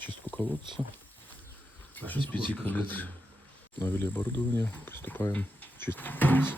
Чистку колодца из 5 колец. Навели оборудование. Приступаем к чистке колодца.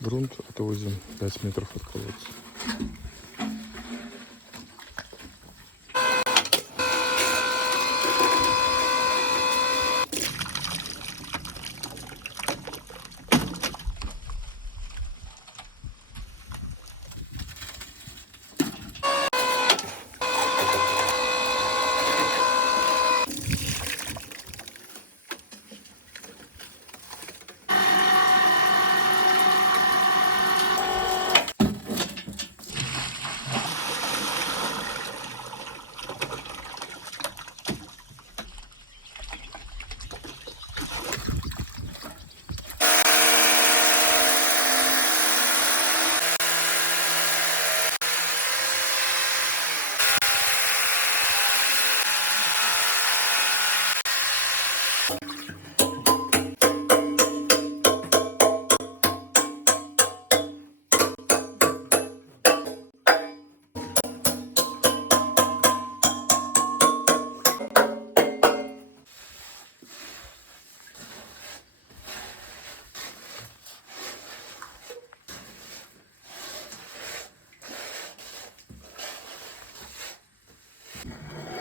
Грунт отвозим 5 метров от колодца.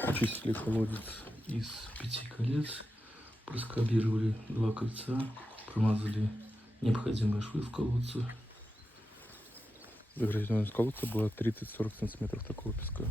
Очистили колодец из 5 колец, проскобировали 2 кольца, промазали необходимые швы в колодце. Загражденность колодца была 30-40 сантиметров такого песка.